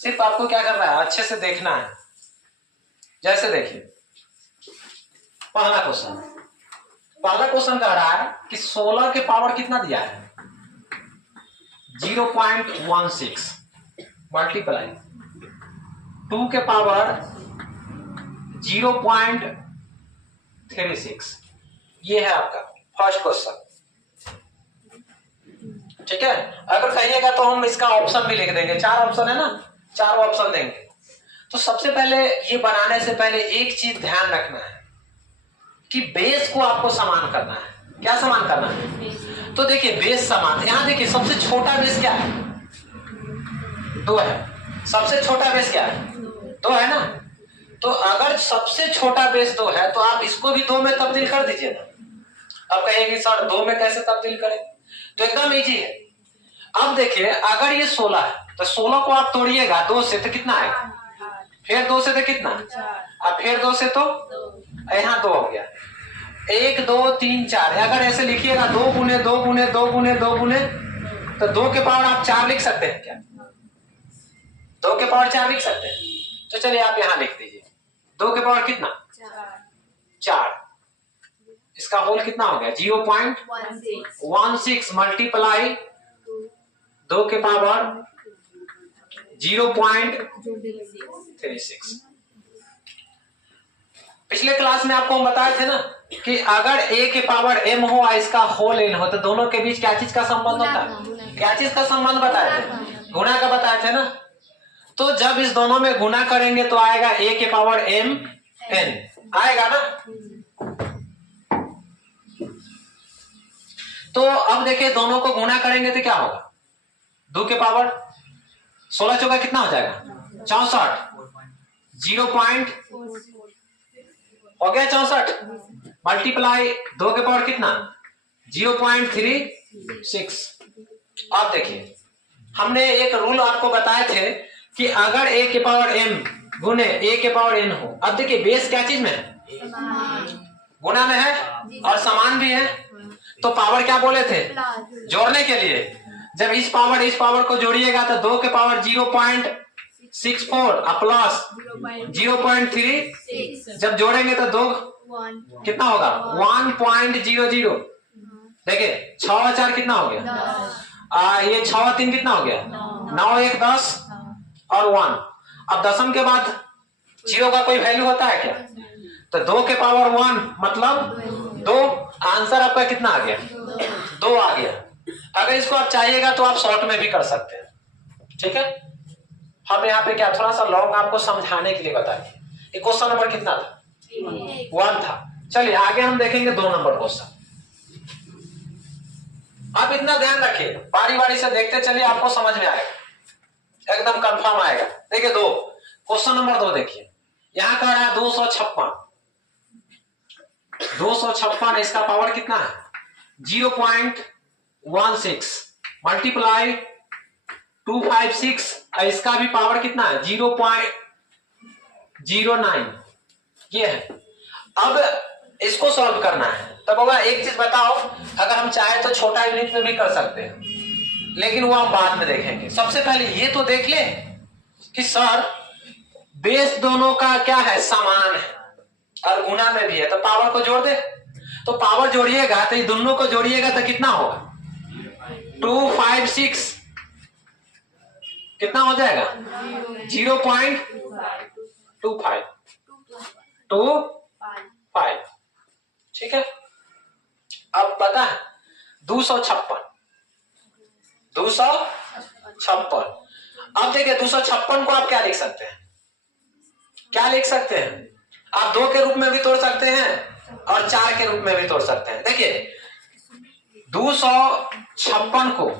सिर्फ आपको क्या करना है, अच्छे से देखना है। जैसे देखिए पहला क्वेश्चन कह रहा है कि 16 के पावर कितना दिया है 0.16 मल्टीप्लाई 2 के पावर 0.36। ये है आपका फर्स्ट क्वेश्चन। ठीक है, अगर कहिएगा तो हम इसका ऑप्शन भी लिख देंगे, 4 ऑप्शन है ना, 4 ऑप्शन देंगे। तो सबसे पहले ये बनाने से पहले एक चीज ध्यान रखना है कि बेस को आपको समान करना है। क्या समान करना है? तो देखिए बेस समान, यहां देखिए सबसे छोटा बेस क्या है 2 है। सबसे छोटा बेस क्या है 2 है ना। तो अगर सबसे छोटा बेस 2 है तो आप इसको भी 2 में तब्दील कर दीजिए ना। अब कहेंगे सर 2 में कैसे तब्दील करें? तो एकदम इजी है। अब देखिए अगर ये 16 है तो 16 को आप तोड़िएगा 2 से तो कितना आएगा, फिर 2 से तो कितना, अब फिर 2 से तो यहाँ 2 हो गया, 1 2 3 4। अगर ऐसे लिखिएगा 2 गुने 2 गुने 2 गुने 2 गुने तो 2 के पावर आप 4 लिख सकते हैं क्या? 2 के पावर 4 लिख सकते हैं। तो चलिए आप यहाँ लिख दीजिए 2 के पावर कितना 4। इसका होल कितना हो गया 0.16 मल्टीप्लाई 2 के पावर 0.36। पिछले क्लास में आपको हम बताए थे ना कि अगर a के पावर m हो और इसका होल n हो तो दोनों के बीच क्या चीज का संबंध होता है? क्या चीज का संबंध बताए थे? गुणा का बताए थे ना। तो जब इस दोनों में गुणा करेंगे तो आएगा a के पावर m n आएगा ना। तो अब देखिए दोनों को गुणा करेंगे तो क्या होगा 2 के पावर 16 चौका कितना हो जाएगा 64, 0 हो गया 64 मल्टीप्लाई 2 के पावर कितना 0.36। अब देखिए हमने एक रूल आपको बताए थे कि अगर a के पावर m गुने a के पावर n हो। अब देखिए बेस क्या चीज में है, गुना में है और समान भी है। तो पावर क्या बोले थे जोड़ने के लिए, जब इस पावर को जोड़िएगा तो 2 के पावर 0.64 प्लस 0.3 जब जोड़ेंगे तो 2 कितना होगा 1.00। देखिए 6 4 कितना हो गया, ये 6 3 कितना हो गया 9 1 10 और 1। अब दशम के बाद 0 का कोई वैल्यू होता है क्या? तो 2 के पावर 1 मतलब 2। आंसर आपका कितना आ गया 2 आ गया। अगर इसको आप चाहिएगा तो आप शॉर्ट में भी कर सकते हैं। ठीक है, हम यहाँ पे क्या थोड़ा सा लॉन्ग आपको समझाने के लिए बताइए। ये क्वेश्चन नंबर कितना था 1 था। चलिए आगे हम देखेंगे 2 नंबर क्वेश्चन। आप इतना ध्यान रखिए, बारी बारी से देखते चलिए, आपको समझ में आएगा, एकदम कंफर्म आएगा। देखिए 2 क्वेश्चन नंबर 2 देखिए, यहाँ कह रहा है 256 इसका पावर कितना है 0.16 मल्टीप्लाई 256 इसका भी पावर कितना है 0.09। ये है। अब इसको सॉल्व करना है तब होगा। एक चीज बताओ, अगर हम चाहे तो छोटा यूनिट में भी कर सकते हैं, लेकिन वो हम बाद में देखेंगे। सबसे पहले ये तो देख ले कि सर बेस दोनों का क्या है समान है और गुना में भी है, तो पावर को जोड़ दे। तो पावर जोड़िएगा तो ये दोनों को जोड़िएगा तो कितना होगा 256 कितना हो जाएगा 0.25। ठीक है, अब पता है 256। अब देखिए 256 को आप क्या लिख सकते हैं, क्या लिख सकते हैं? आप 2 के रूप में भी तोड़ सकते हैं और 4 के रूप में भी तोड़ सकते हैं। देखिए 256 को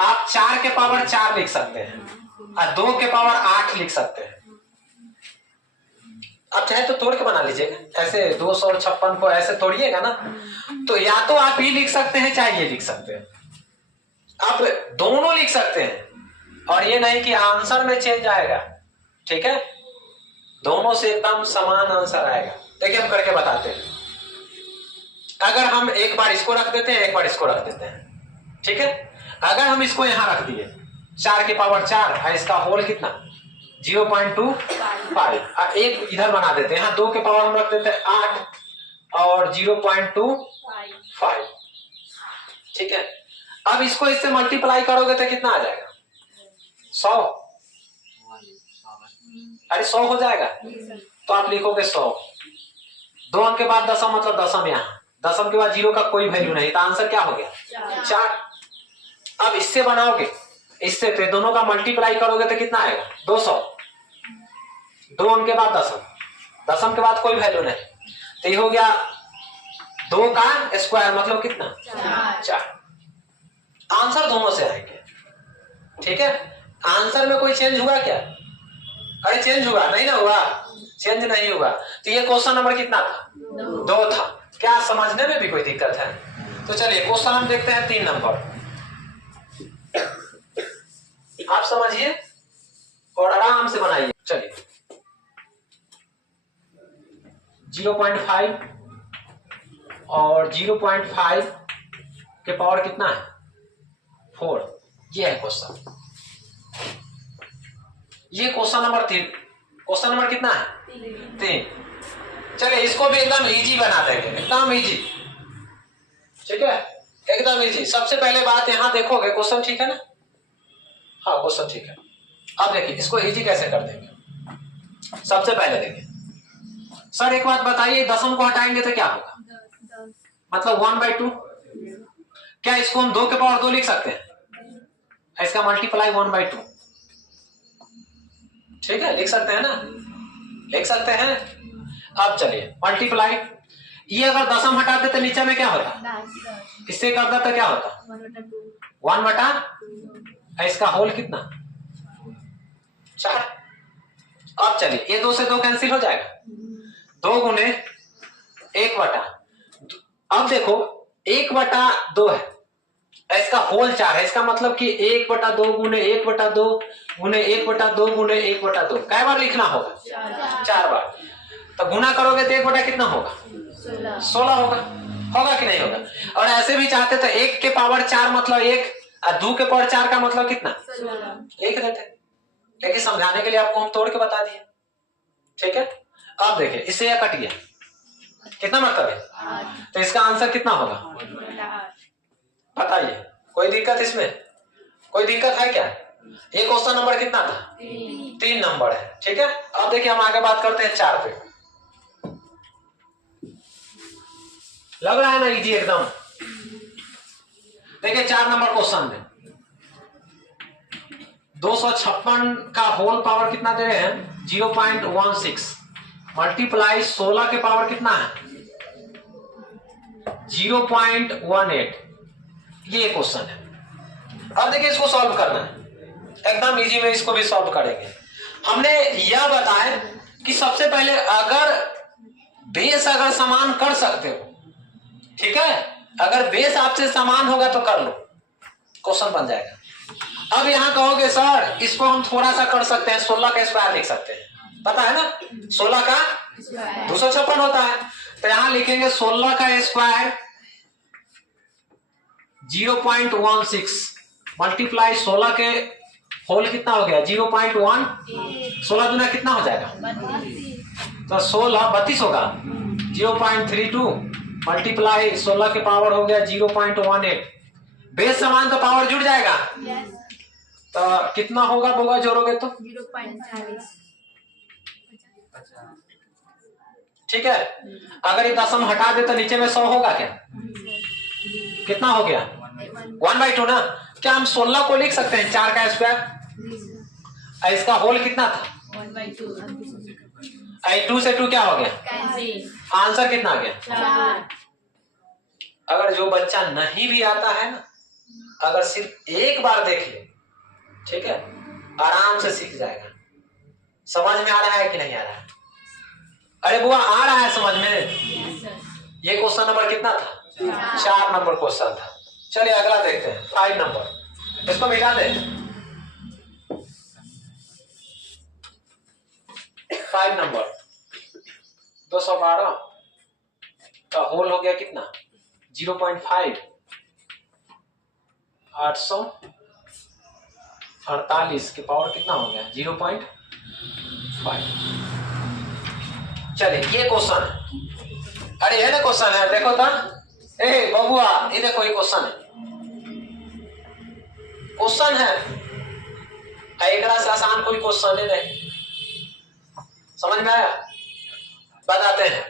आप 4 के पावर 4 लिख सकते हैं और 2 के पावर 8 लिख सकते हैं। आप चाहे तो तोड़ के बना लीजिएगा, ऐसे 256 को ऐसे तोड़िएगा ना, तो या तो आप ये लिख सकते हैं चाहे ये लिख सकते हैं। आप दोनों लिख सकते हैं और ये नहीं कि आंसर में चेंज आएगा। ठीक है, दोनों से एकदम समान आंसर आएगा। देखिए हम करके बताते हैं। अगर हम एक बार इसको रख देते हैं, एक बार इसको रख देते हैं। ठीक है, अगर हम इसको यहां रख दिए 4 की पावर 4 और इसका होल कितना 0.25। एक इधर बना देते हैं, यहाँ 2 के पावर हम रख देते हैं 8 और 0.25। ठीक है, अब इसको इससे मल्टीप्लाई करोगे तो कितना आ जाएगा 100। अरे 100 हो जाएगा, तो आप लिखोगे 100। 2 अंक के बाद दशम मतलब दशम, यहाँ दशम के बाद 0 का कोई वैल्यू नहीं, तो आंसर क्या हो गया 4। अब इससे बनाओगे, इससे तो दोनों का मल्टीप्लाई करोगे तो कितना आएगा 200। 2 अंक के बाद दशम, दशम के बाद कोई वैल्यू नहीं, तो ये हो गया 2 का स्क्वायर मतलब कितना 4। आंसर दोनों से आएंगे। ठीक है, आंसर में कोई चेंज हुआ क्या? अरे चेंज हुआ नहीं ना, हुआ चेंज नहीं हुआ। तो ये क्वेश्चन नंबर कितना था 2 था। क्या समझने में भी कोई दिक्कत है? तो चलिए क्वेश्चन हम देखते हैं 3 नंबर। आप समझिए और आराम से बनाइए। चलिए 0.5 और 0.5 के पावर कितना है 4। ये है क्वेश्चन, ये क्वेश्चन नंबर 3। क्वेश्चन नंबर कितना है 3। चलिए इसको भी एकदम इजी बना देंगे, एकदम इजी। ठीक है, एकदम इजी। सबसे पहले बात यहां देखोगे क्वेश्चन ठीक है ना? हाँ क्वेश्चन ठीक है। अब देखिए इसको इजी कैसे कर देंगे। सबसे पहले देखिए सर एक बात बताइए, दशम को हटाएंगे तो क्या होगा मतलब 1/2। क्या इसको हम 2 के पावर 2 लिख सकते हैं? इसका मल्टीप्लाई 1/2। ठीक है, लिख सकते हैं ना, लिख सकते हैं। अब चलिए मल्टीप्लाई, ये अगर दशम हटा दे तो नीचे में क्या होता, इससे कर दे तो क्या होता 1/2। इसका होल कितना 4। अब चलिए ये 2 से 2 कैंसिल हो जाएगा, 2 गुने 1/। अब देखो 1/2 है, इसका होल 4 है, इसका मतलब कि 1/2 गुने 1/2 गुने 1/2 गुने 1/2 कै बार लिखना होगा 4 बार। तो गुना करोगे तो 1 कितना होगा 16 होगा। होगा कि नहीं होगा? और ऐसे भी चाहते तो 1 के पावर 4 मतलब 1 और 2 के पावर 4 का मतलब कितना लिख देते, लेकिन समझाने के लिए आपको हम तोड़ के बता दिए। ठीक है, अब देखिए इससे यह कट गया, कितना मतलब है, तो इसका आंसर कितना होगा बताइए। कोई दिक्कत इसमें, कोई दिक्कत है क्या? ये क्वेश्चन नंबर कितना था 3 नंबर है। ठीक है, अब देखिए हम आगे बात करते हैं 4 पे। लग रहा है ना इजी एकदम। देखिए 4 नंबर क्वेश्चन में 256 का होल पावर कितना दे रहे हैं 0.16 मल्टीप्लाई 16 के पावर कितना है 0.18। ये क्वेश्चन है। अब देखिए इसको सॉल्व करना है, एकदम इजी में इसको भी सॉल्व करेंगे। हमने यह बताया कि सबसे पहले अगर बेस अगर समान कर सकते हो, ठीक है, अगर बेस आपसे समान होगा तो कर लो, क्वेश्चन बन जाएगा। अब यहां कहोगे सर इसको हम थोड़ा सा कर सकते हैं, 16 का स्क्वायर लिख सकते हैं, पता है ना 16 का 256 होता है, तो यहां लिखेंगे 16 का स्क्वायर 0.16 मल्टीप्लाई 16 के होल कितना हो गया 0.1, 16 दुना कितना हो जाएगा तो 16 32 होगा 0.32 मल्टीप्लाई 16 के पावर हो गया 0.18। बेस समान तो पावर जुड़ जाएगा, तो कितना होगा बोगा जोड़ोगे तो 0.40। ठीक है। अगर ये दशम हटा दे तो नीचे में 100 होगा क्या, कितना हो गया 1/2 ना। क्या हम 16 को लिख सकते हैं 4 का स्क्वायर, इसका होल कितना था 2 से 2 क्या हो गया, आंसर कितना आ गया। अगर जो बच्चा नहीं भी आता है ना, अगर सिर्फ एक बार देख ले, ठीक है, आराम से सीख जाएगा। समझ में आ रहा है कि नहीं आ रहा है? अरे बुआ आ रहा है समझ में। ये क्वेश्चन नंबर कितना था 4 नंबर क्वेश्चन था। चलिए अगला देखते हैं 5 नंबर, इसको मिटा दे। 5 नंबर 212 का होल हो गया कितना 0.5 800 48 के पावर कितना हो गया 0.5। चलिए ये क्वेश्चन है, अरे ये ना क्वेश्चन है, देखो था ए बबुआ, ये देखो ये क्वेश्चन है, क्वेश्चन है, एकड़ा से आसान कोई क्वेश्चन ही नहीं। समझ में आया? बताते हैं,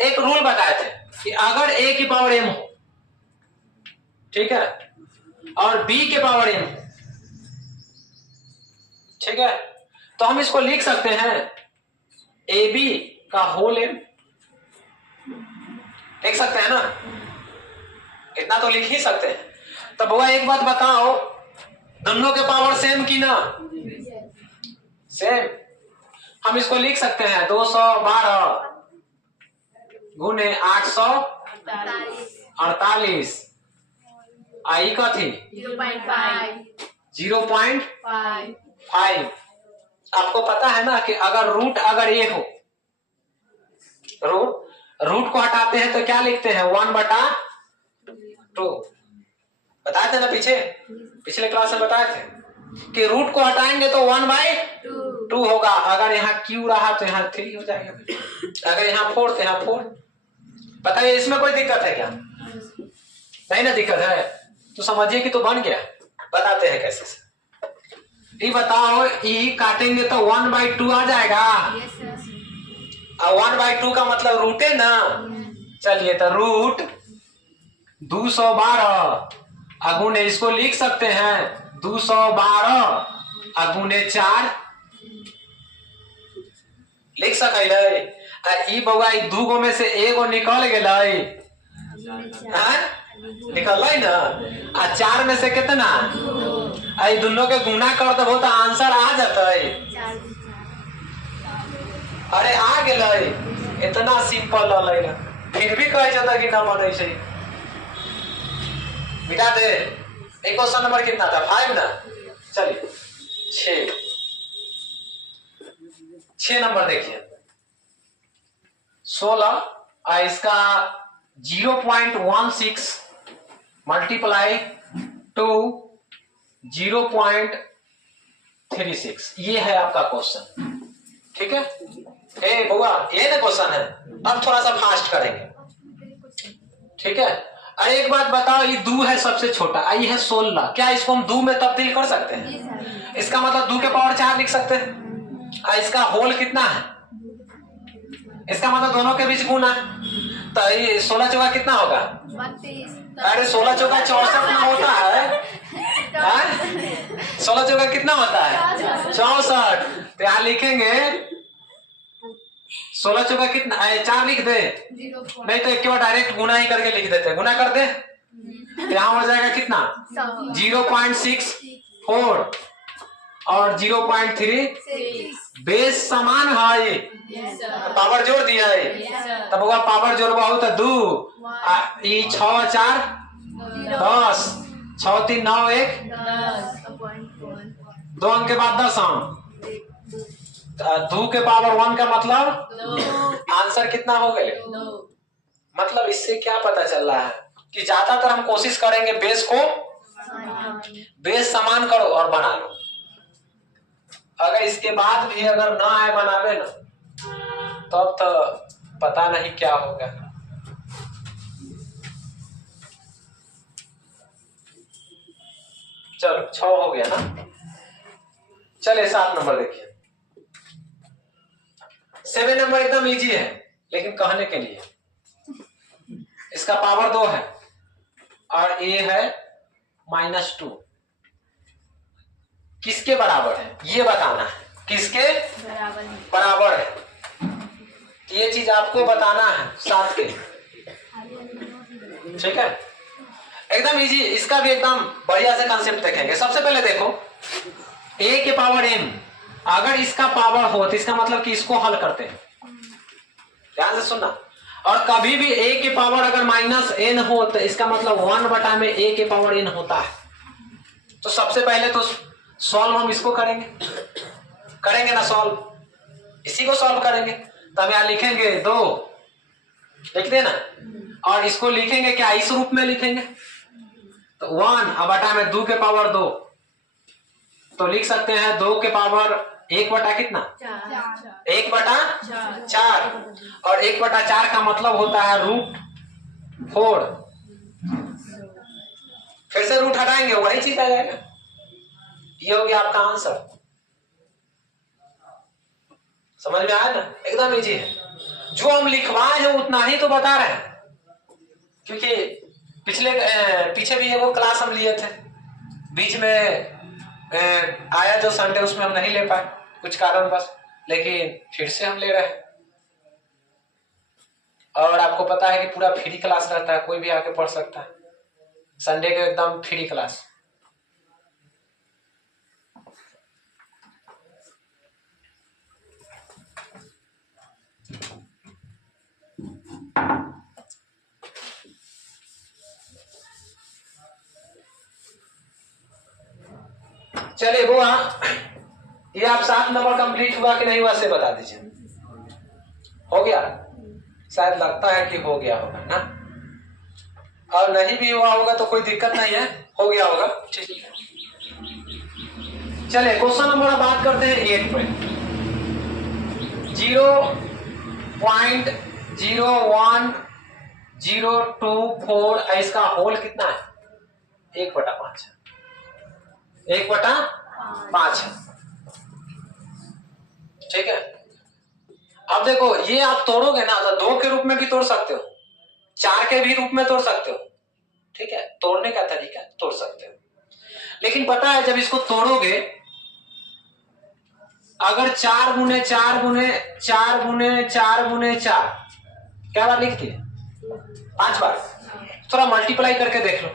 एक रूल बताए थे कि अगर a की पावर m हो, ठीक है, और b के पावर m, ठीक है, तो हम इसको लिख सकते हैं ab का होल m, लिख सकते हैं ना, इतना तो लिख ही सकते हैं। तो बुआ एक बात बताओ, दोनों के पावर सेम की ना? सेम। हम इसको लिख सकते हैं 212 गुने 848 आई का थी 0.5। आपको पता है ना कि अगर रूट अगर ए हो, रूट को हटाते हैं तो क्या लिखते हैं 1/2। बताए थे ना पिछले क्लास में बताए थे कि रूट को हटाएंगे तो 1/2 होगा। अगर यहाँ क्यू रहा तो यहाँ 3 हो जाएगा, अगर यहाँ 4 तो यहाँ 4। बताइए इसमें कोई दिक्कत है क्या? नहीं ना दिक्कत है, तो समझिए कि तो बन गया। बताते हैं कैसे से। ये बताओ, ई काटेंगे तो 1/2 आ जाएगा, और 1/2 का मतलब रूट है ना। चलिए तो रूट 212 अगुने इसको लिख सकते हैं 212 अगुने 4 लिख सकैले। ई बउआ ई 2 गो में से एगो निकल गेलै, निकल ना, आ 4 में से कितना, आई दोनों के गुना कर देबो तो आंसर आ जाते। अरे आ गेलै, इतना सिंपल रहलै, फिर भी कहे जाता कि ना बनै छै। मिटा दे। एक क्वेश्चन नंबर कितना था 5 ना। चलिए 6 नंबर देखिए, 16 इसका 0.16 मल्टीप्लाई टू 0.36, ये है आपका क्वेश्चन। ठीक है ए बउआ, ये ना क्वेश्चन है। अब थोड़ा सा फास्ट करेंगे, ठीक है। अरे एक बात बताओ, ये 2 है सबसे छोटा, आई है 16, क्या इसको हम 2 में तब्दील कर सकते हैं? इसका मतलब 2 के पावर 4 लिख सकते हैं। इसका होल कितना है, इसका मतलब दोनों के बीच गुना, तो ये 16 चौका कितना होगा 32। अरे 16 चौका 64 ना होता है, 16 चौका कितना होता है 64। तो यहाँ लिखेंगे 16 चौका कितना, 4 लिख दे, नहीं तो एक बार डायरेक्ट गुना ही करके लिख देते हैं। गुना कर दे, यहाँ हो जाएगा कितना 0.64 और 0.3। बेस समान है, पावर जोड़ दिया है, तब होगा पावर जोड़वा हो तो 2 6 4 10 6 3 9 1 2 अंक के बाद 10 2 के पावर 1 का मतलब आंसर कितना हो गए। मतलब इससे क्या पता चल रहा है कि ज्यादातर हम कोशिश करेंगे बेस समान करो और बना लो। अगर इसके बाद भी अगर ना आए बनावे ना, तब तो पता नहीं क्या होगा। चलो 6 हो गया ना। चलिए 7 नंबर देखिए। 7 नंबर एकदम इजी है, लेकिन कहने के लिए इसका पावर 2 है और ए है -2। किसके बराबर है ये बताना है, किसके बराबर है, ये चीज आपको बताना है साथ के। ठीक है, एकदम इजी। इसका भी एकदम बढ़िया से कंसेप्ट देखेंगे। सबसे पहले देखो, a के पावर m, अगर इसका पावर हो तो इसका मतलब कि इसको हल करते हैं। ध्यान से सुनना। और कभी भी a के पावर अगर -n हो तो इसका मतलब 1 में a के पावर n होता है। तो सबसे पहले तो सॉल्व हम इसको करेंगे ना, सॉल्व इसी को सॉल्व करेंगे। तब यहां लिखेंगे 2, लिख देना, और इसको लिखेंगे क्या, इस रूप में लिखेंगे तो 1 अब बटा में 2 के पावर 2, तो लिख सकते हैं 2 के पावर 1 बटा कितना, 1 बटा 4, और 1 बटा 4 का मतलब होता है √4। फिर से रूट हटाएंगे वही चीज आ जाएगा। ये हो गया आपका आंसर। समझ में आया ना, एकदम इजी है। जो हम लिखवाए हैं उतना ही तो बता रहे हैं, क्योंकि पीछे भी वो क्लास हम लिए थे, बीच में आया जो संडे उसमें हम नहीं ले पाए कुछ कारण बस, लेकिन फिर से हम ले रहे हैं। और आपको पता है कि पूरा फ्री क्लास रहता है, कोई भी आके पढ़ सकता है, संडे के एकदम फ्री क्लास। चलिए वो ये आप 7 नंबर कंप्लीट हुआ कि नहीं हुआ से बता दीजिए। हो गया? शायद लगता है कि हो गया होगा ना, और नहीं भी हुआ होगा तो कोई दिक्कत नहीं है, हो गया होगा, ठीक है। चलिए क्वेश्चन नंबर बात करते हैं 8 पे। 0.01024 इसका होल कितना है, 1/5 है, 1/5 है, ठीक है। अब देखो ये आप तोड़ोगे ना तो 2 के रूप में भी तोड़ सकते हो, 4 के भी रूप में तोड़ सकते हो, ठीक है, तोड़ने का तरीका तोड़ सकते हो। लेकिन पता है जब इसको तोड़ोगे, अगर 4 गुने 4 गुने 4 गुने 4 गुने 4 क्या बार लिखती है, 5 बार, थोड़ा मल्टीप्लाई करके देख लो।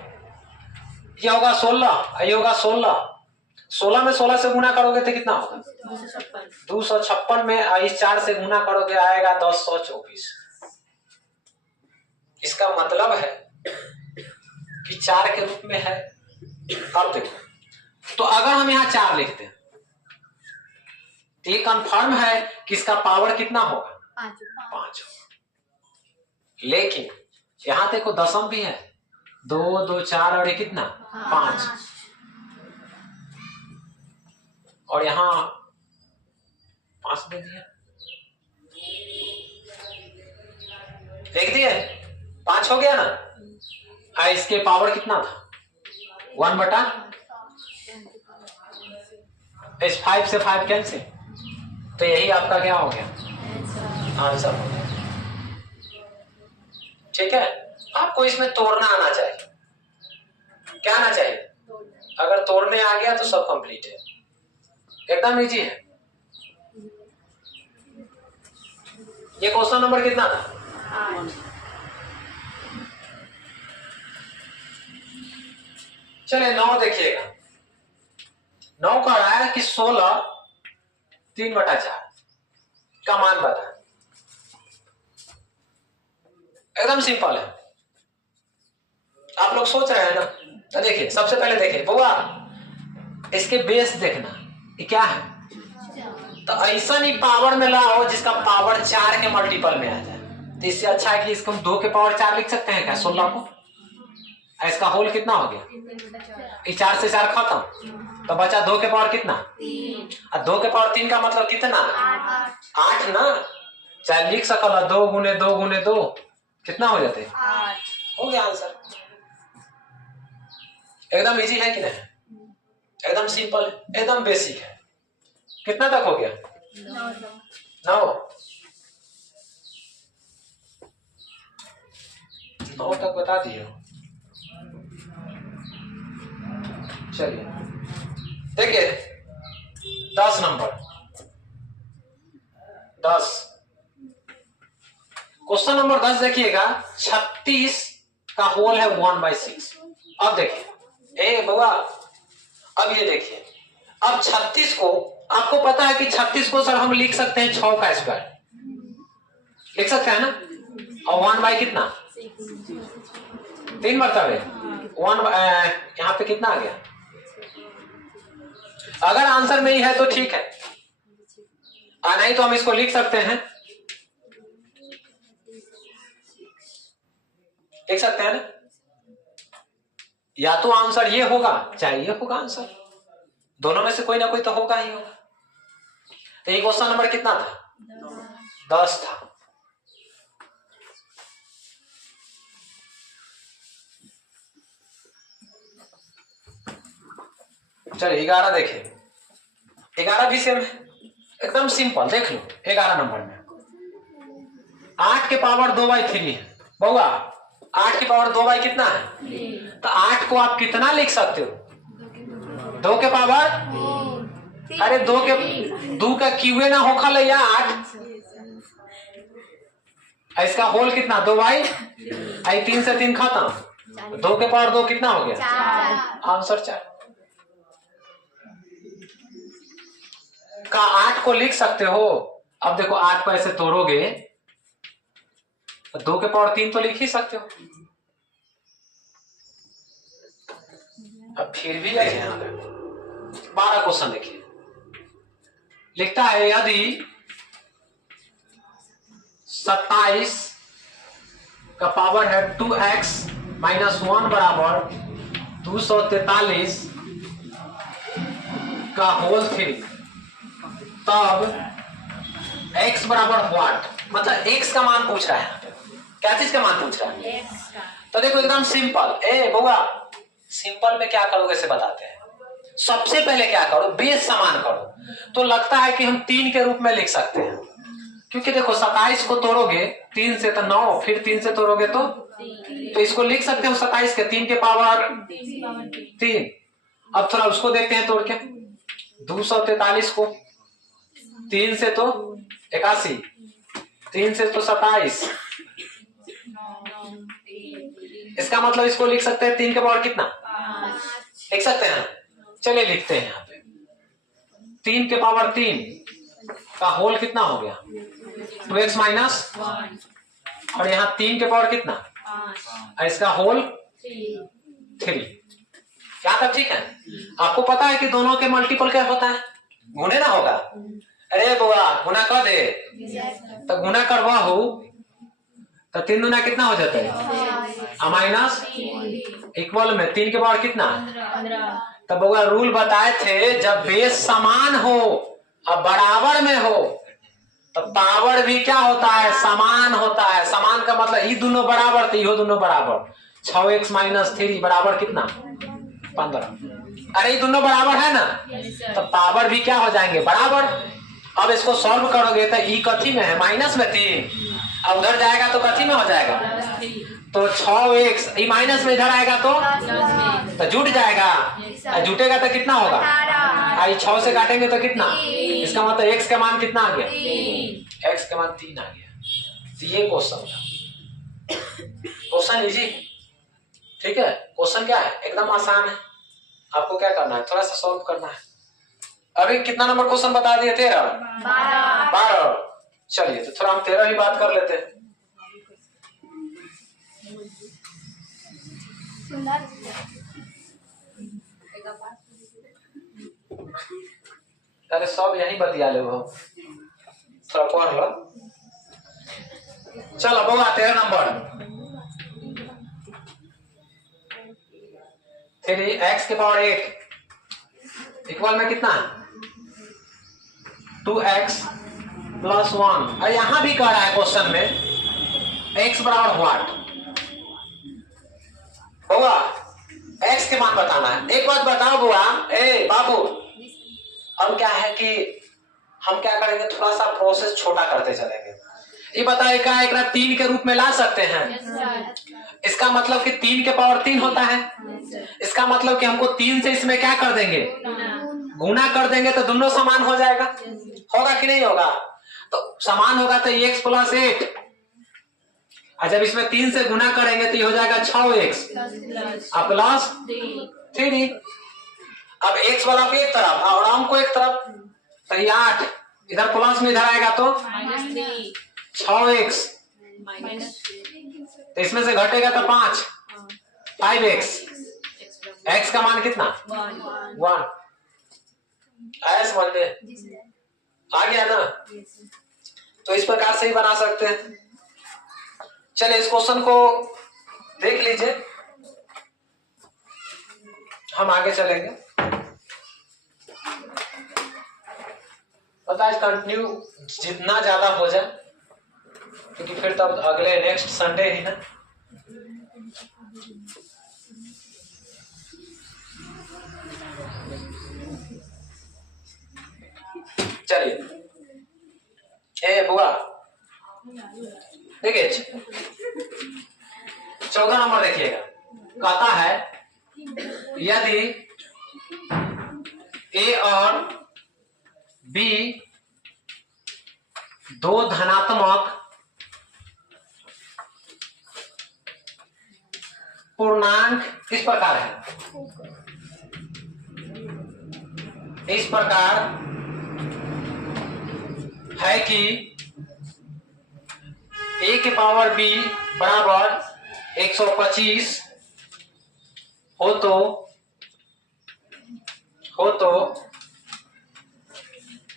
ये होगा 16, ये होगा 16, 16 में 16 से गुना करोगे तो कितना होगा, 256 में इस 4 से गुना करोगे आएगा 1024। इसका मतलब है कि 4 के रूप में है। अब देखो तो अगर हम यहाँ 4 लिखते हैं तो ये कंफर्म है कि इसका पावर कितना होगा, 5 होगा। लेकिन यहां देखो दशम भी है, 2 2 4 और ये कितना 5, और यहां 5 दे दिया, देख दिए 5 हो गया ना। इसके पावर कितना था, 1/, इस 5 से 5 कैंसिल, तो यही आपका क्या हो गया, आंसर हो गया, ठीक है। आपको इसमें तोड़ना आना चाहिए, क्या आना चाहिए, अगर तोड़ने आ गया तो सब कंप्लीट है, एकदम इजी है। ये क्वेश्चन नंबर कितना था, 8। चलिए 9 देखिएगा। 9 का रहा है कि 16 3/4 का मान बता, एकदम सिंपल है। आप लोग सोच रहे हैं ना, तो देखिए सबसे पहले देखिए बुआ, इसके बेस देखना ये क्या है, तो ऐसा नहीं पावर में लाओ जिसका पावर 4 के मल्टीपल में आ जाए। तो इससे अच्छा है कि इसको हम 2 के पावर 4 लिख सकते हैं क्या, 16 को। इसका होल कितना हो गया, 4 से 4 खत्म, तो बचा 2 के पावर कितना, 3, और 2 के पावर 3 का मतलब कितना, 8 ना। चाहे लिख सकल 2 गुने 2 गुने 2 कितना हो जाते, 8 हो गया आंसर। एकदम इजी है कि नहीं, एकदम सिंपल, एकदम बेसिक है। कितना तक हो गया, 9 तक बता दिए। चलिए देखिए 10 नंबर, 10 क्वेश्चन नंबर 10 देखिएगा। 36 का होल है 1/6। अब देखिए ए बाबा, अब ये देखिए, अब 36 को आपको पता है कि 36 को सर हम लिख सकते हैं 6 का स्क्वायर लिख सकते हैं ना, और 1 बाई कितना 3 मरतबे 1 यहाँ पे कितना आ गया। अगर आंसर में ही है तो ठीक है, नहीं तो हम इसको लिख सकते हैं, लिख सकते हैं ना, या तो आंसर ये होगा चाहे ये होगा आंसर। दोनों में से कोई ना कोई तो होगा ही होगा। तो ये क्वेश्चन नंबर कितना था? 10 था। चलिए 11 देखें। 11 भी सेम है, एकदम सिंपल। देख लो 11 नंबर में 8 के पावर 2/3 है। बउआ 8 की पावर 2/3 कितना है? तो 8 को आप कितना लिख सकते हो? 2 के पावर, अरे 2 का क्यूए ना होखा ले या 8, इसका होल कितना? 2/3, 3 से 3 खत्म, 2 के पावर 2 कितना हो गया? आंसर 4 का 8 को लिख सकते हो। अब देखो 8 को ऐसे तोड़ोगे 2 के पावर 3 तो लिख ही सकते हो। अब फिर भी यहाँ 12 क्वेश्चन देखिए, लिखता है यदि 27 का पावर है 2x - 1 बराबर 243 का होल 3, तब x बराबर व्हाट? मतलब x का मान पूछ रहा है। क्या चीज का मान पूछ रहा है? तो देखो एकदम सिंपल। बउआ सिंपल में क्या करोगे से बताते हैं। सबसे पहले क्या करो, बेस समान करो। तो लगता है कि हम 3 के रूप में लिख सकते हैं, क्योंकि देखो 27 को तोड़ोगे 3 से तो 9, फिर 3 से तोड़ोगे तो इसको लिख सकते हो 27 के 3 के पावर 3। अब थोड़ा उसको देखते हैं तोड़ के। 243 को 3 से तो 81, 3 से तो 27, इसका मतलब इसको लिख सकते हैं 3 के पावर कितना? लिख सकते हैं। चलिए लिखते हैं यहाँ पे 3 के पावर 3 का होल कितना हो गया? 2x - 1, और यहाँ 3 के पावर कितना? इसका होल 3। क्या तक ठीक है? आपको पता है कि दोनों के मल्टीपल क्या होता है? गुणे ना होगा। अरे बुआ गुना कर दे, तो गुना करवा हो तो 3 दूना कितना हो जाता है? माइनस इक्वल में 3 के पावर कितना? तो बुआ रूल बताए थे जब बेस समान हो और बराबर में हो तो पावर भी क्या होता है? समान होता है। समान का मतलब ये दोनों बराबर तो ये दोनों बराबर। 6x - 3 बराबर कितना? 15। अरे ये दोनों बराबर है ना, तो पावर भी क्या हो जाएंगे? बराबर। अब इसको सॉल्व करोगे तो ई कथी में है? माइनस में 3, अब उधर जाएगा तो कथी में हो जाएगा? तो 6x ई माइनस में इधर आएगा तो जुट जाएगा, जुटेगा तो कितना होगा? 6 से काटेंगे तो कितना? इसका मतलब x का मान कितना आ गया? x का मान 3 आ गया। तो ये क्वेश्चन था। क्वेश्चन इजी, ठीक है। क्वेश्चन क्या है? एकदम आसान है। आपको क्या करना है? थोड़ा सा सॉल्व करना है। अभी कितना नंबर क्वेश्चन बता दिए? 12। चलिए तो थोड़ा हम 13 ही बात कर लेते हैं। अरे सब यही बतिया ले वो, थोड़ा पढ़ लो। चलो बउआ 13 नंबर 3x के पावर 8 इक्वल में कितना? 2x + 1। और यहां भी कह रहा है क्वेश्चन में x बराबर व्हाट? बुआ x के मान बताना है। एक बात बताओ बुआ, बाबू, अब क्या है कि हम क्या करेंगे, थोड़ा सा प्रोसेस छोटा करते चलेंगे। ये बताएगा एक 3 के रूप में ला सकते हैं। इसका मतलब कि 3 के पावर 3 होता है। इसका मतलब कि हमको 3 से इसमें क्या कर देंगे? गुना कर देंगे तो दोनों समान हो जाएगा। होगा कि नहीं होगा? तो समान होगा तो x + 8, और जब इसमें 3 से गुना करेंगे तो ये हो जाएगा 6x प्लस 3। अब x वाला को एक तरफ और आम को एक तरफ, तो ये 8 इधर प्लस में इधर आएगा तो 6x, तो इसमें से घटेगा तो 5x। x का मान कितना? 1। आया समझ में? आ गया ना? तो इस प्रकार से ही बना सकते हैं। चलिए इस क्वेश्चन को देख लीजिए, हम आगे चलेंगे। पता है कंटिन्यू जितना ज्यादा हो जाए, क्योंकि फिर तब अगले नेक्स्ट संडे ही ना। चलिए ए बुआ देखिए 14 नंबर देखिएगा, कहता है यदि ए और बी दो धनात्मक पूर्णांक इस प्रकार है कि ए के पावर बी बराबर 125 हो तो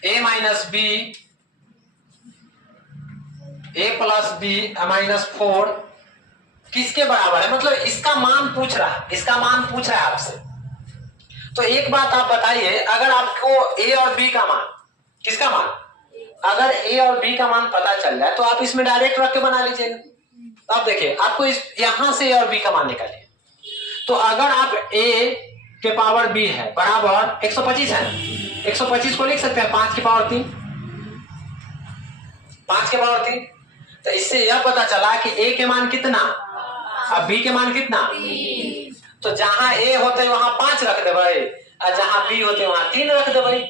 ए माइनस बी ए प्लस बी माइनस 4 किसके बराबर है, मतलब इसका मान पूछ रहा है आपसे। तो एक बात आप बताइए, अगर आपको ए और बी का मान, किसका मान, अगर ए और बी का मान पता चल जाए तो आप इसमें डायरेक्ट रख के बना लीजिएगा। अब देखिए आपको इस यहां से ए और बी का मान निकालिए। तो अगर आप ए के पावर बी है बराबर 125 है ना, 125 को लिख सकते हैं 5 की पावर 3, 5 के पावर 3। तो इससे यह पता चला कि ए के मान कितना, अब बी के मान कितना। तो जहां ए होते वहां 5 रख दे भाई, और जहां बी होते वहां 3 रख दे भाई।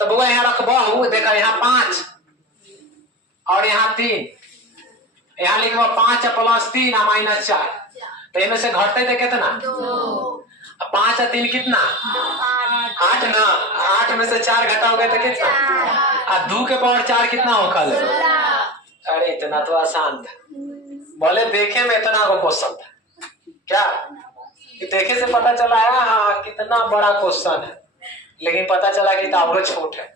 तो बुआ यहाँ रखबो, देखा यहाँ 5 और यहाँ 3, यहाँ लिखबो 5 प्लस 3 माइनस 4। तो इनमें से घटते थे कितना, 5 और 3 कितना, 8 ना, 8 में से 4 घटाओगे तो कितना, और 2 के पावर 4 कितना हो कल। अरे इतना तो आसान था, बोले देखे में इतना को क्वेश्चन था क्या, कि देखे से पता चला है हाँ कितना बड़ा क्वेश्चन है, लेकिन पता चला कि और छोट है।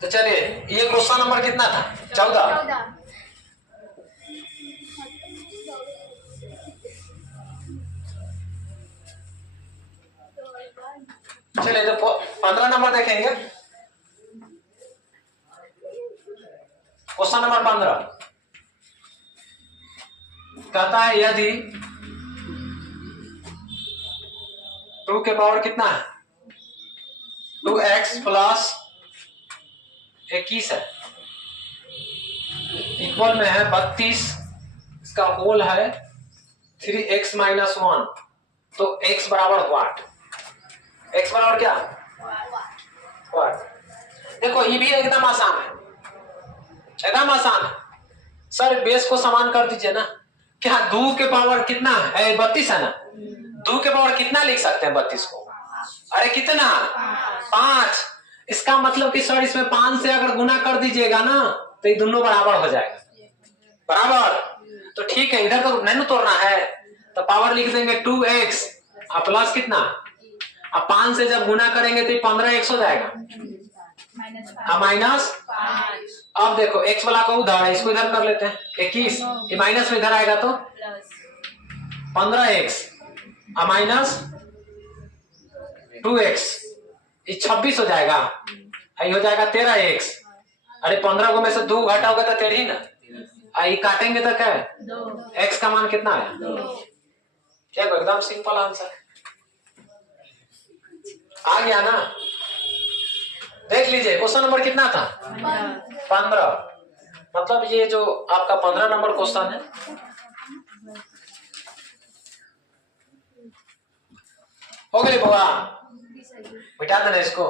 तो चलिए ये क्वेश्चन नंबर कितना था, 14। चलिए तो 15 नंबर देखेंगे। क्वेश्चन नंबर 15 कहता है यदि 2 के पावर कितना है, 2x प्लस 21 है, इक्वल में है 32, इसका होल है 3x माइनस 1। तो x बराबर व्हाट, x बराबर क्या, व्हाट। देखो ये भी एकदम आसान है, एकदम आसान है सर। बेस को समान कर दीजिए ना, क्या 2 के पावर कितना है, 32 है ना, 2 के पावर कितना लिख सकते हैं 32 को, अरे कितना 5। इसका मतलब कि सर इसमें 5 से अगर गुना कर दीजिएगा ना तो ये दोनों बराबर हो जाएगा, बराबर। तो ठीक है, इधर तो नहीं तोड़ना है, तो पावर लिख देंगे 2x और प्लस कितना, अब 5 से जब गुना करेंगे तो 15x हो जाएगा, माइनस। अब देखो x वाला को उधर है, इसको इधर कर लेते हैं 21, ये माइनस में इधर आएगा तो 15x माइनस 2x, ये 26 हो जाएगा, ये हो जाएगा 13x। अरे 15 को में से 2 घटाओगे तो 13 ही ना, ये काटेंगे तो क्या है, x का मान कितना है, क्या एकदम सिंपल आंसर आ गया ना। देख लीजिए क्वेश्चन नंबर कितना था, 15। मतलब ये जो आपका 15 नंबर क्वेश्चन है, हो गई बुआ, बिठा देना इसको।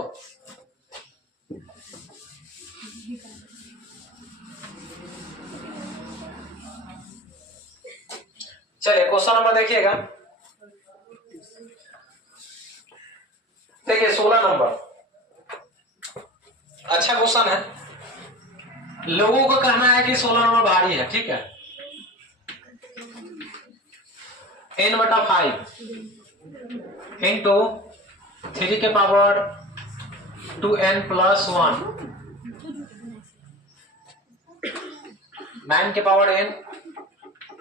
चलिए क्वेश्चन नंबर देखिएगा, देखिए 16 नंबर अच्छा क्वेश्चन है। लोगों को कहना है कि 16 नंबर भारी है, ठीक है। n/5 इंटू 3 के पावर 2n प्लस 1, 9 के पावर n,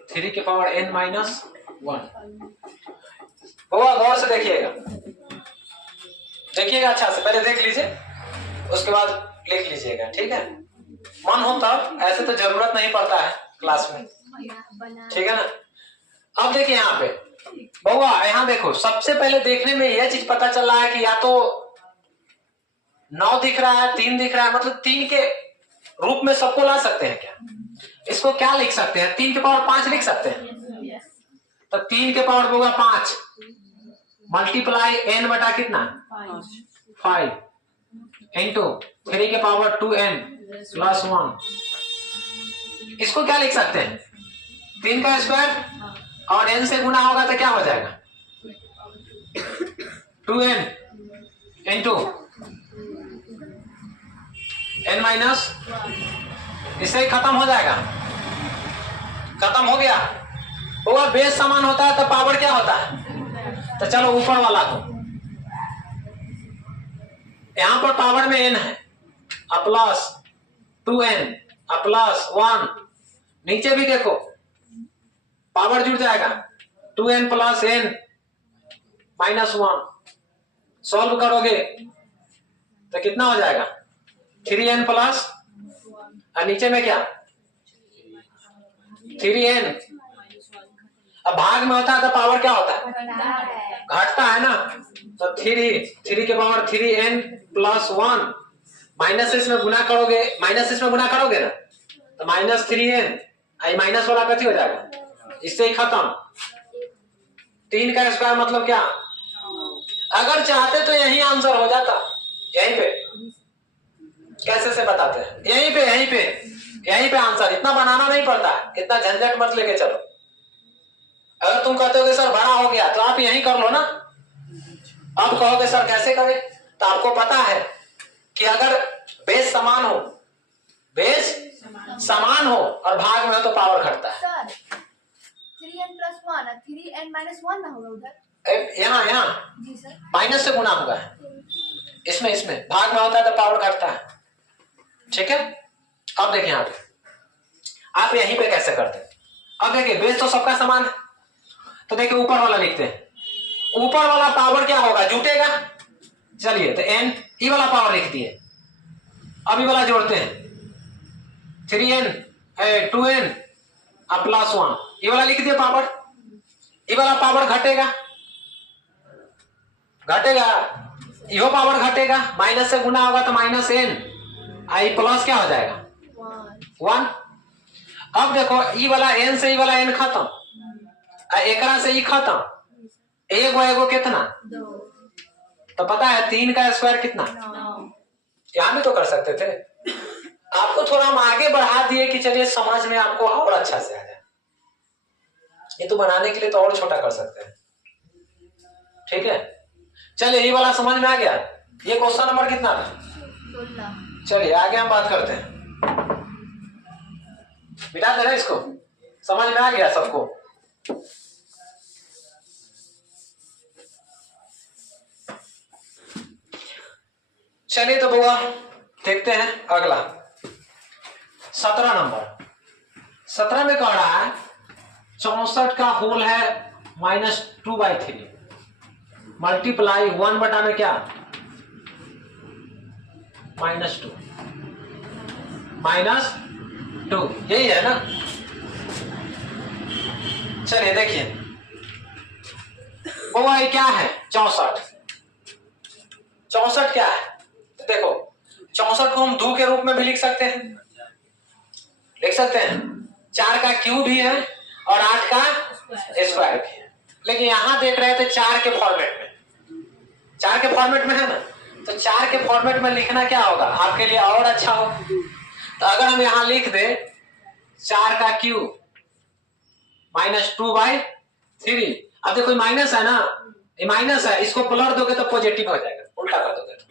3 के पावर n माइनस 1। गौर से देखिएगा, देखिएगा अच्छा से, पहले देख लीजिए उसके बाद लिख लीजिएगा, ठीक है? मन हो तब, ऐसे तो जरूरत नहीं पड़ता है क्लास में, ठीक है ना? अब देखिए यहाँ पे बउआ, यहाँ देखो, सबसे पहले देखने में यह चीज पता चल रहा है कि या तो 9 दिख रहा है, 3 दिख रहा है, मतलब 3 के रूप में सबको ला सकते हैं क्या? इसको क्या लिख सकते हैं? 3 के पावर 5 लिख सकते हैं। तो 3 के पावर होगा 5 मल्टीप्लाई n बटा कितना 5 इंटू 3 के पावर 2n प्लस 1। इसको क्या लिख सकते हैं? 3 का स्क्वायर और n से गुना होगा तो क्या हो जाएगा 2n इंटू n माइनस, इससे खत्म हो जाएगा, खत्म हो गया। वो बेस समान होता है तो पावर क्या होता है? तो चलो ऊपर वाला को, यहां पर पावर में n है, प्लस 2n प्लस 1, नीचे भी देखो पावर जुड़ जाएगा 2n plus n minus 1। Solve करोगे तो कितना हो जाएगा 3n प्लस, और नीचे में क्या 3n। अब भाग में होता है तो पावर क्या होता है? घटता है ना। तो 3 के पावर 3n प्लस 1 माइनस इसमें गुना करोगे, माइनस इसमें गुना करोगे ना तो माइनस 3n, आई माइनस वाला कथी हो जाएगा, इससे ही खत्म। 3 का स्क्वायर मतलब क्या? अगर चाहते तो यही आंसर हो जाता, यहीं पे। कैसे से बताते हैं? यहीं पे आंसर, इतना बनाना नहीं पड़ता है, इतना झंझट मत लेके चलो। अगर तुम कहते हो कि सर बड़ा हो गया तो आप यहीं कर लो ना। अब कहोगे सर कैसे करें? तो आपको पता है कि अगर बेस समान हो, बेस समान हो और भाग में हो तो पावर घटता है। सर 3n प्लस 1 और 3n माइनस 1 ना होगा उधर, यहाँ जी सर, माइनस से गुना होगा, इसमें भाग में होता है तो पावर घटता है, ठीक है? अब देखिए यहाँ पे आप यहीं पे कैसे करते हैं। अब देखिए बेस तो सबका समान है, तो देखिए ऊपर वाला लिखते हैं। ऊपर वाला पावर क्या होगा? जुटेगा। चलिए तो n, ई वाला पावर लिख दिए। अब ई वाला जोड़ते हैं 3n 2n प्लस 1, ये वाला लिख दिए पावर। ये वाला पावर घटेगा, यो पावर घटेगा, माइनस से गुना होगा तो माइनस n, आई प्लस क्या हो जाएगा 1। अब देखो ई वाला n से ई वाला n खत्म, एकरा से ई खत्म, एगो कितना 2, तो पता है 3 का स्क्वायर कितना। यहां भी तो कर सकते थे, आपको थोड़ा हम आगे बढ़ा दिए कि चलिए समझ में आपको और अच्छा से आ जाए। ये तो बनाने के लिए तो और छोटा कर सकते हैं, ठीक है? चलिए ये वाला समझ में आ गया। ये क्वेश्चन नंबर कितना था? चलिए आगे हम बात करते हैं। मिटा दे रहे इसको, समझ में आ गया सबको? चलिए तो बुआ देखते हैं अगला 17 नंबर। 17 में कह रहा है 64 का होल है -2/3 मल्टीप्लाई 1 बटा में क्या -2, -2 यही है ना। चलिए देखिए बुआ ये क्या है 64 क्या है? तो देखो 64 को हम 2 के रूप में भी लिख सकते हैं, 4 का क्यूब भी है और 8 का स्क्वायर भी है। लेकिन यहां देख रहे थे 4 के फॉर्मेट में है ना, तो 4 के फॉर्मेट में लिखना क्या होगा आपके लिए और अच्छा हो। तो अगर हम यहां लिख दे 4 का क्यूब -2/3, अब देखो माइनस है ना, ये माइनस है, इसको प्लस दोगे तो पॉजिटिव हो जाएगा, उल्टा कर दोगे तो,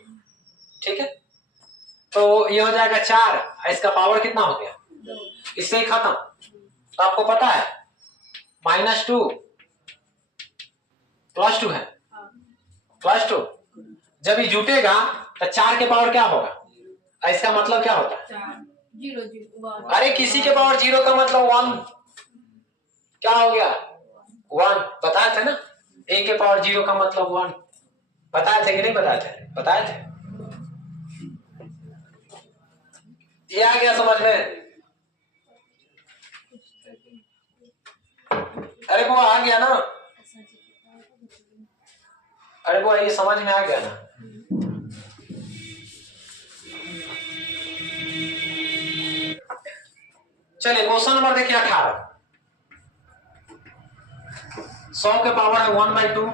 ठीक है? तो ये हो जाएगा 4, इसका पावर कितना हो गया 2, इससे ही खत्म। तो आपको पता है -2 +2 है, +2 जब ये जुटेगा तो 4 के पावर क्या होगा, इसका मतलब क्या होता है 0 0 अरे किसी के पावर 0 का मतलब 1 क्या हो गया 1, बताए थे ना, a के पावर 0 का मतलब 1, बताए थे कि नहीं बताए थे? बताए थे। ये आ गया समझ में? अरे वो आ गया ना? अरे वो ये समझ में आ गया ना? चलिए क्वेश्चन नंबर देखिए 18। 100 के पावर है 1/2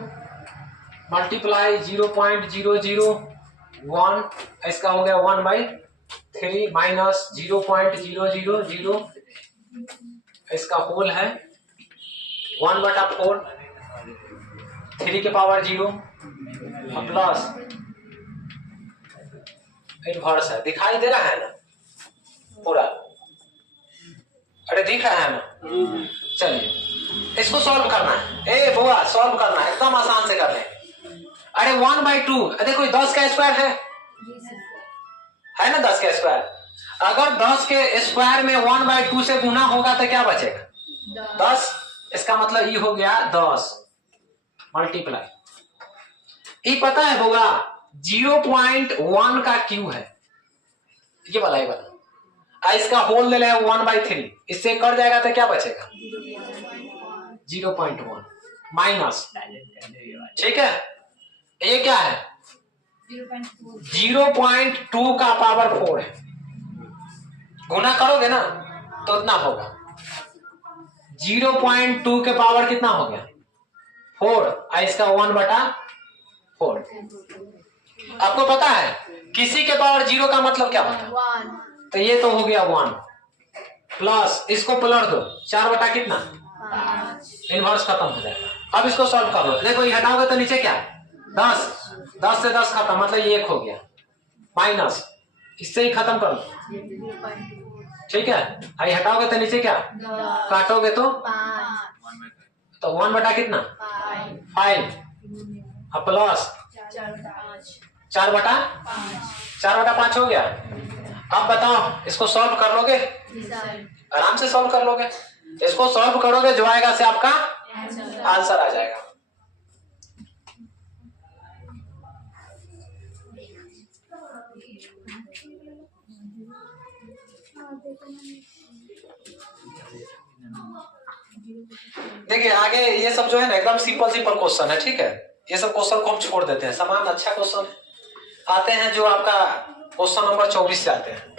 मल्टीप्लाई 0.001, इसका हो गया 1/3 माइनस 0.000, इसका होल है 1/4, 3 के पावर 0 प्लस इनवर्स है। दिखाई दे रहा है ना पूरा? अरे दिख रहा है ना? चलिए इसको सॉल्व करना है। ए बुआ सॉल्व करना है, एकदम आसान से कर लेंगे। अरे 1/2 देखो 10 का स्क्वायर है ना? 10 का स्क्वायर, अगर 10 के स्क्वायर में 1/2 से गुना होगा तो क्या बचेगा? 10। इसका मतलब ये हो गया 10 मल्टीप्लाई, ये पता है होगा 0.1 का क्यू है, ये वाला ही वाला। इसका होल ले लिया 1/3, इससे कट जाएगा तो क्या बचेगा? 0.1 माइनस, ठीक है। ये क्या है? 0.2 का पावर 4 है। गुना करोगे ना तो इतना होगा। 0.2 के पावर कितना हो गया? 4। इसका 1/4। आपको पता है किसी के पावर 0 का मतलब क्या होता है? 1 तो ये तो हो गया 1 प्लस इसको पलट दो 4 कितना? 5 इनवर्स खत्म हो जाएगा। अब इसको सॉल्व कर लो। देखो ये हटाओगे तो नीचे क्या? 10 से 10 खत्म, मतलब ये 1 हो गया माइनस, इससे ही खत्म कर लो, 0.2 ठीक है। आई हटाओगे तो नीचे क्या? काटोगे तो 5 तो 1 कितना? 5 प्लस 4/5 हो गया। अब बताओ इसको सॉल्व कर लोगे? आराम से सॉल्व कर लोगे। इसको सॉल्व करोगे जो आएगा से आपका आंसर आ जाएगा। देखिए आगे ये सब जो है ना एकदम सिंपल क्वेश्चन है, ठीक है। ये सब क्वेश्चन को हम छोड़ देते हैं। समान अच्छा क्वेश्चन आते हैं जो आपका क्वेश्चन नंबर 24 से आते हैं।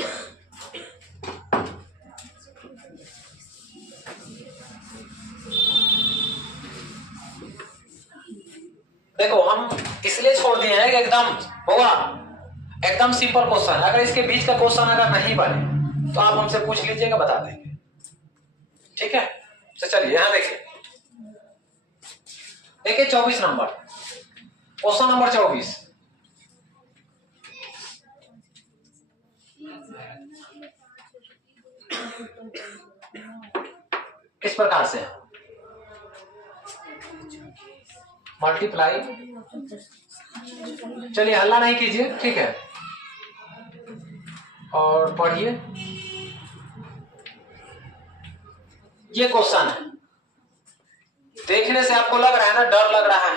देखो हम इसलिए छोड़ दिए हैं कि एकदम होगा एकदम सिंपल क्वेश्चन। अगर इसके बीच का क्वेश्चन अगर नहीं बने तो आप हमसे पूछ लीजिएगा, बता देंगे, ठीक है। तो चलिए यहां देखिए 24 नंबर क्वेश्चन नंबर 24। किस प्रकार से मल्टीप्लाई, चलिए हल्ला नहीं कीजिए, ठीक है, और पढ़िए। ये क्वेश्चन है, देखने से आपको लग रहा है ना डर लग रहा है?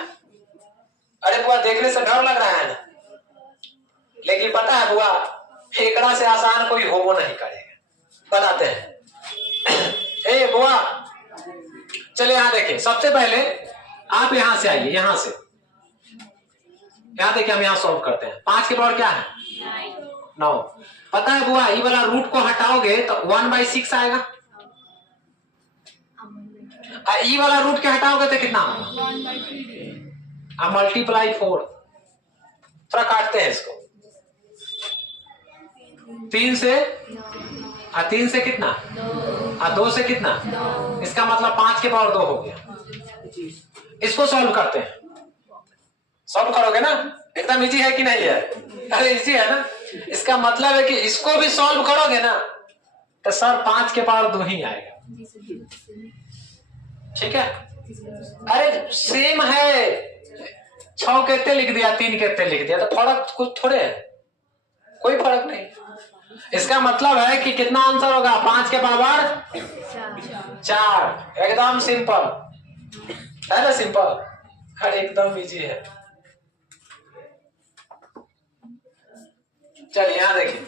अरे बुआ देखने से डर लग रहा है ना, लेकिन पता है बुआ एकड़ा से आसान कोई होबो नहीं करेगा। बताते हैं। ए बुआ चलिए यहां देखिए, सबसे पहले आप यहां से आइए, यहां से यहां देखिए, हम यहां सॉल्व करते हैं। 5 के पावर क्या है? 9। पता है बुआ ये वाला रूट को हटाओगे तो 1/6 आएगा। ई वाला रूट के हटाओगे तो कितना होगा? 1/3 मल्टीप्लाई 4। थोड़ा काटते हैं इसको, 3 से 3 से कितना? 2 से कितना? इसका मतलब 5 के पावर 2 हो गया। इसको सॉल्व करते हैं। सॉल्व करोगे ना? एकदम इजी है कि नहीं है? अरे इजी है ना। इसका मतलब है कि इसको भी सॉल्व करोगे ना तो सर 5 के पावर 2 ही आएगा, ठीक है। अरे सेम है, 6 कहते लिख दिया, 3 कहते लिख दिया, तो फर्क कुछ थोड़े है, कोई फर्क नहीं। इसका मतलब है कि कितना आंसर होगा? 5 के पावर 4। एकदम सिंपल है ना, सिंपल। अरे एकदम इजी है। चलिए यहाँ देखिए,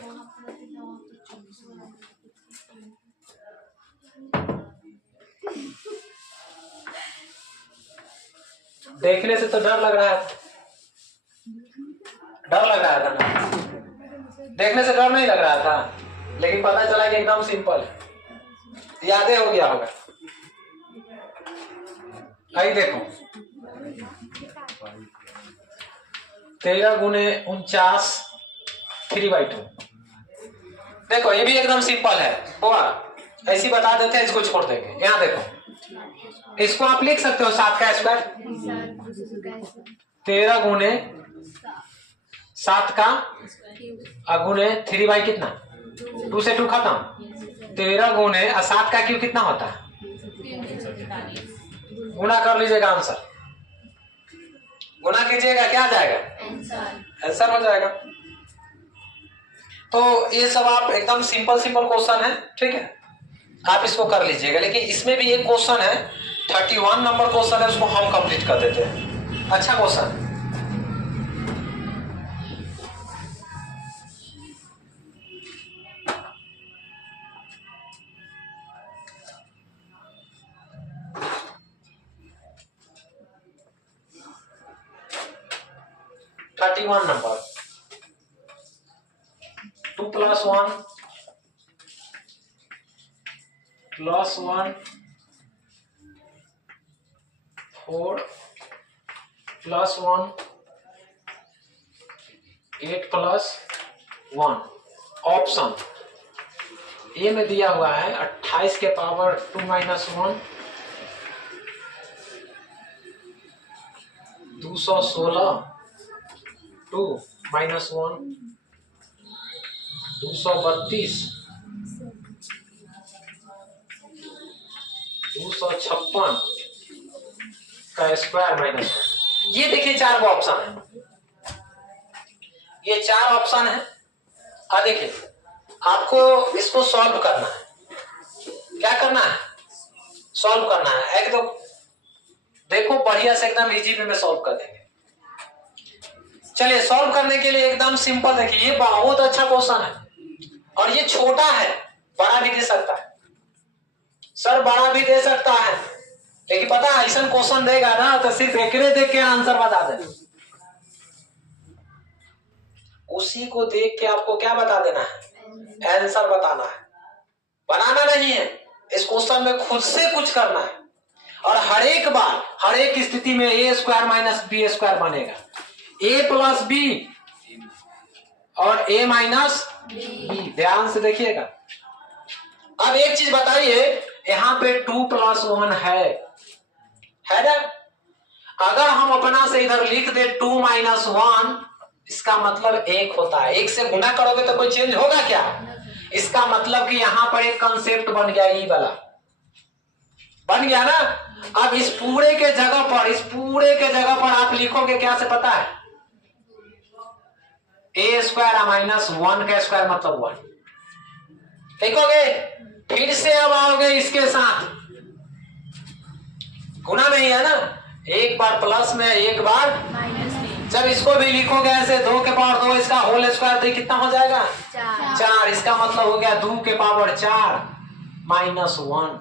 देखने से तो डर लग रहा है, डर लग रहा था ना, देखने से डर नहीं लग रहा था, लेकिन पता चला कि एकदम सिंपल है, यादें हो गया होगा। आई देखो 13 गुने 49 3/2। देखो ये भी एकदम सिंपल है, हुआ ऐसी बता देते हैं, इसको छोड़ देंगे। यहाँ देखो इसको आप लिख सकते हो 7 का स्क्वायर, 13 गुने 7 का गुने 3 कितना 2 से 2 खत्म, 13 गुने 7 का क्यों कितना होता है, गुना कर लीजिएगा, आंसर गुना कीजिएगा, क्या आ जाएगा, आंसर हो जाएगा। तो ये सब आप एकदम सिंपल क्वेश्चन है, ठीक है, आप इसको कर लीजिएगा। लेकिन इसमें भी एक क्वेश्चन है 31 नंबर क्वेश्चन है, उसको हम कंप्लीट कर देते हैं। अच्छा क्वेश्चन, नंबर 2 + 1 + 1 4 + 1 8 + 1। ऑप्शन ए में दिया हुआ है 28 के पावर 2 - 1 216 2 - 1 232 256 का स्क्वायर -1। ये देखिए 4 ऑप्शन है, ये 4 ऑप्शन है। अब देखिए आपको इसको सॉल्व करना है, क्या करना है, सॉल्व करना है। एकदम देखो बढ़िया से एकदम इजी वे में सॉल्व कर देंगे। चलिए सॉल्व करने के लिए एकदम सिंपल, देखिए ये बहुत अच्छा क्वेश्चन है और ये छोटा है, बड़ा भी दे सकता है सर, बड़ा भी दे सकता है, लेकिन पता है ऐसा क्वेश्चन देगा ना तो सिर्फ एकरे देख के आंसर बता दे, उसी को देख के आपको क्या बता देना है, आंसर बताना है, बनाना नहीं है। इस क्वेश्चन में खुद से कुछ करना है और हर एक बार हर एक स्थिति में a² - b² बनेगा, a + b और a - b। ध्यान से देखिएगा। अब एक चीज बताइए, यहां पे 2 + 1 है ना, अगर हम अपना से इधर लिख दे 2 - 1, इसका मतलब 1 होता है। 1 से गुना करोगे तो कोई चेंज होगा क्या, इसका मतलब कि यहां पर एक कंसेप्ट बन गया, ये वाला बन गया ना। अब इस पूरे के जगह पर आप लिखोगे क्या से पता है, a² - 1 का स्क्वायर मतलब 1 लिखोगे। फिर से अब आओगे इसके साथ, गुना नहीं है ना, एक बार प्लस में एक बार माइनस में। जब इसको भी लिखोगे ऐसे 2 के पावर 2 इसका होल स्क्वायर तो कितना हो जाएगा 4। इसका मतलब हो गया 2 के पावर 4 -1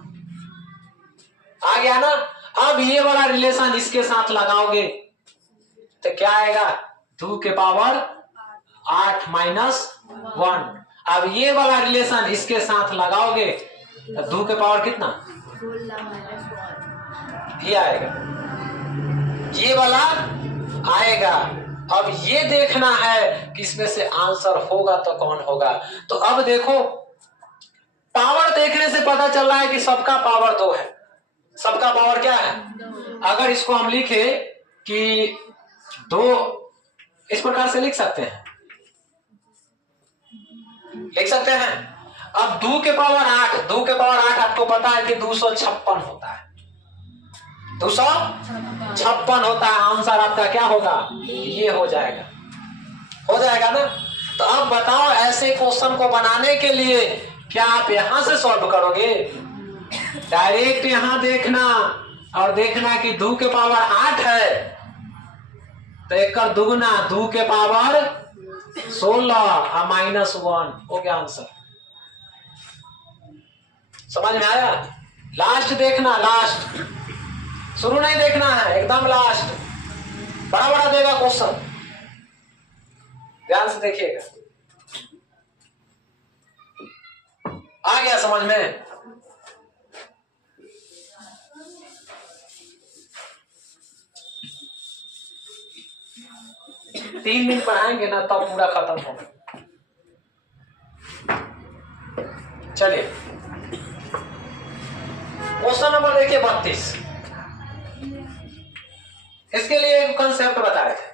आ गया ना। अब ये वाला रिलेशन इसके साथ लगाओगे तो क्या आएगा, 2 के पावर 8 -1। अब ये वाला रिलेशन इसके साथ लगाओगे तो 2 के पावर कितना, ये आएगा, ये वाला आएगा। अब ये देखना है कि इसमें से आंसर होगा तो कौन होगा। तो अब देखो पावर देखने से पता चल रहा है कि सबका पावर 2 है, सबका पावर क्या है। अगर इसको हम लिखे कि 2, इस प्रकार से लिख सकते हैं, अब 2 के पावर 8 आपको पता है कि 256 होता है, 256 होता है। आंसर आपका क्या होगा, ये हो जाएगा ना। तो अब बताओ ऐसे क्वेश्चन को बनाने के लिए क्या आप यहां से सॉल्व करोगे, डायरेक्ट यहां देखना और देखना कि 2 के पावर 8 है तो एक दुगुना 2 के पावर 16 -1 हो गया आंसर। समझ में आया? लास्ट देखना, लास्ट, शुरू नहीं देखना है, एकदम लास्ट बड़ा बड़ा देगा क्वेश्चन, ध्यान से देखिएगा। आ गया समझ में? तीन दिन पढ़ाएंगे ना तब पूरा खत्म होगा। चलिए क्वेश्चन नंबर देखिए 32। इसके लिए एक कंसेप्ट बताए थे।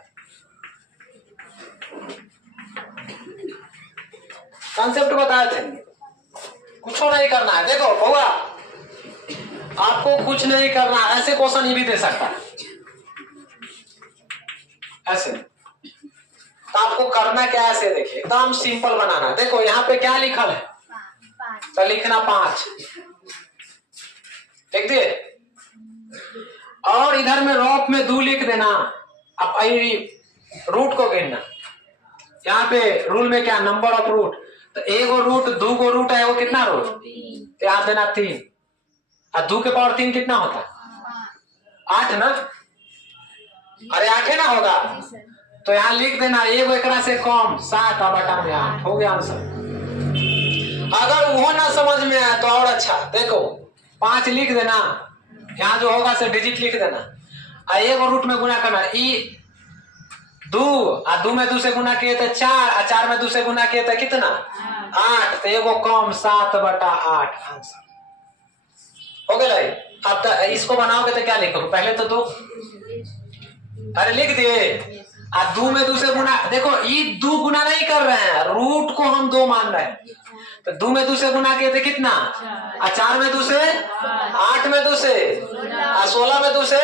कंसेप्ट बताए थे, कुछ नहीं करना है। देखो बउआ, आपको कुछ नहीं करना, ऐसे क्वेश्चन ये भी दे सकता है ऐसे। तो आपको करना क्या है, ऐसे देखिए, एकदम सिंपल बनाना। देखो यहाँ पे क्या लिखल है, तो लिखना 5, ठीक है। और इधर में रॉप में 2 लिख देना। अब रूट को गिनना। यहाँ पे रूल में क्या, नंबर ऑफ रूट, तो 1 रूट 2 रूट है, वो कितना रूट, याद देना 3। और 2 के पावर 3 कितना होता है, 8 ना। अरे 8 है ना होगा, तो यहाँ लिख देना 1 एकरा से कम 7 बटा में 8, हो गया आंसर। अगर वो ना समझ में आया तो और अच्छा, देखो 5 लिख देना, यहाँ जो होगा से डिजिट लिख देना, और 1 रूट में गुना करना, 2 और 2 में 2 से गुना किए तो 4, और 4 में 2 से गुना किए तो कितना 8, तो 1 कम 7 बटा 8 आंसर हो गया। अब तो इसको बनाओगे तो क्या लिखोगे, पहले तो 2, अरे लिख दिए, और 2 में 2 से गुना, देखो ये 2 गुना नहीं कर रहे हैं, रूट को हम 2 मान रहे हैं, तो 2 में 2 से गुना किए थे कितना, और 4 में 2 से, 8 में 2 से, और 16 में 2 से,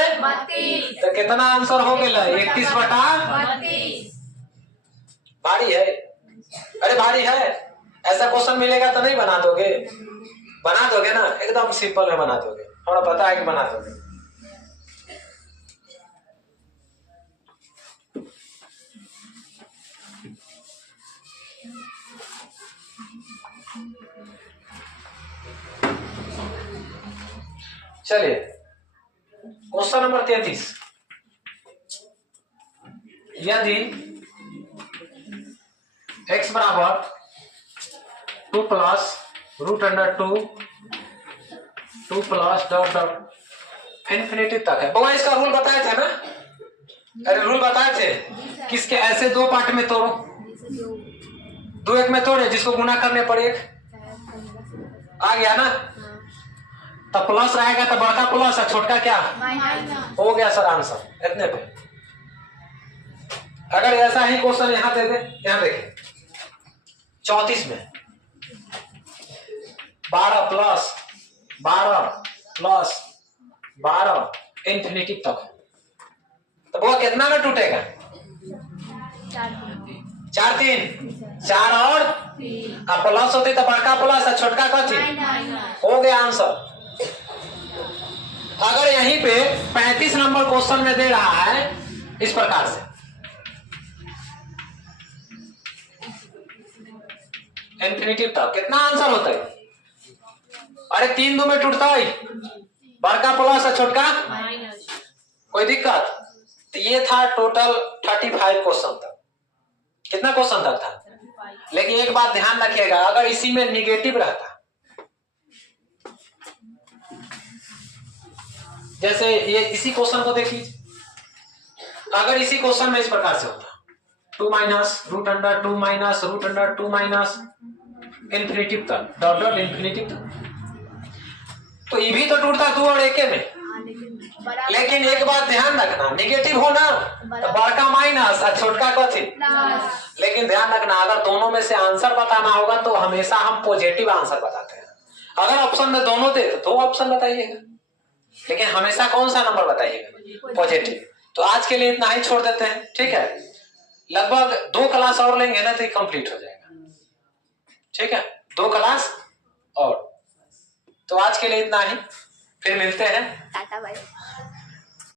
तो कितना आंसर हो गया 31 बटा 32। भारी है, अरे भारी है। ऐसा क्वेश्चन मिलेगा तो नहीं बना दोगे, बना दोगे ना, एकदम सिंपल है, बना दोगे, थोड़ा पता है कि बना दोगे। चलिए क्वेश्चन नंबर 33। यदि x बराबर 2 plus √2 2 plus dot dot infinity तक है। वो इसका रूल बताए थे ना, अरे रूल बताए थे किसके, ऐसे 2 पार्ट में तोड़ो, 2 एक में तोड़े, जिसको गुना करने पर 1 आ गया ना, तो प्लस रहेगा तो बड़का प्लस है, छोटका क्या हो गया सर आंसर इतने पे। अगर ऐसा ही क्वेश्चन यहाँ दे दे, यहाँ देखिए 34 में 12 प्लस 12 इन्फिनिटी तक, तो वो कितना में टूटेगा, 4 3 4 और प्लस होती तो बड़का प्लस है, छोटका कथी हो गया आंसर। अगर यहीं पे 35 नंबर क्वेश्चन में दे रहा है इस प्रकार से, इन्फिनिटी तक कितना आंसर होता है, अरे 3 2 में टूटता है, बड़का प्लस है छोटका कोई दिक्कत। तो ये था टोटल 35 क्वेश्चन तक। कितना क्वेश्चन तक था, लेकिन एक बात ध्यान रखिएगा, अगर इसी में निगेटिव रहता, जैसे ये इसी क्वेश्चन को देख लीजिए, अगर इसी क्वेश्चन में इस प्रकार से होता 2 माइनस √2 माइनस √2 माइनस इन्फिनिटी तक डॉट डॉट इन्फिनिटी तक, तो ये भी तो टूटता 2 और 1 में। लेकिन एक बात ध्यान रखना, निगेटिव हो ना तो बड़का माइनस और छोटका कथी, लेकिन ध्यान रखना अगर दोनों में से आंसर बताना होगा तो हमेशा हम पॉजिटिव आंसर बताते हैं। अगर ऑप्शन में दोनों थे तो 2 ऑप्शन बताइएगा, लेकिन हमेशा कौन सा नंबर बताइएगा, पॉजिटिव। तो आज के लिए इतना ही छोड़ देते हैं, ठीक है। लगभग 2 क्लास और लेंगे ना तो कंप्लीट हो जाएगा, ठीक है, 2 क्लास और। तो आज के लिए इतना ही, फिर मिलते हैं, टाटा बाय।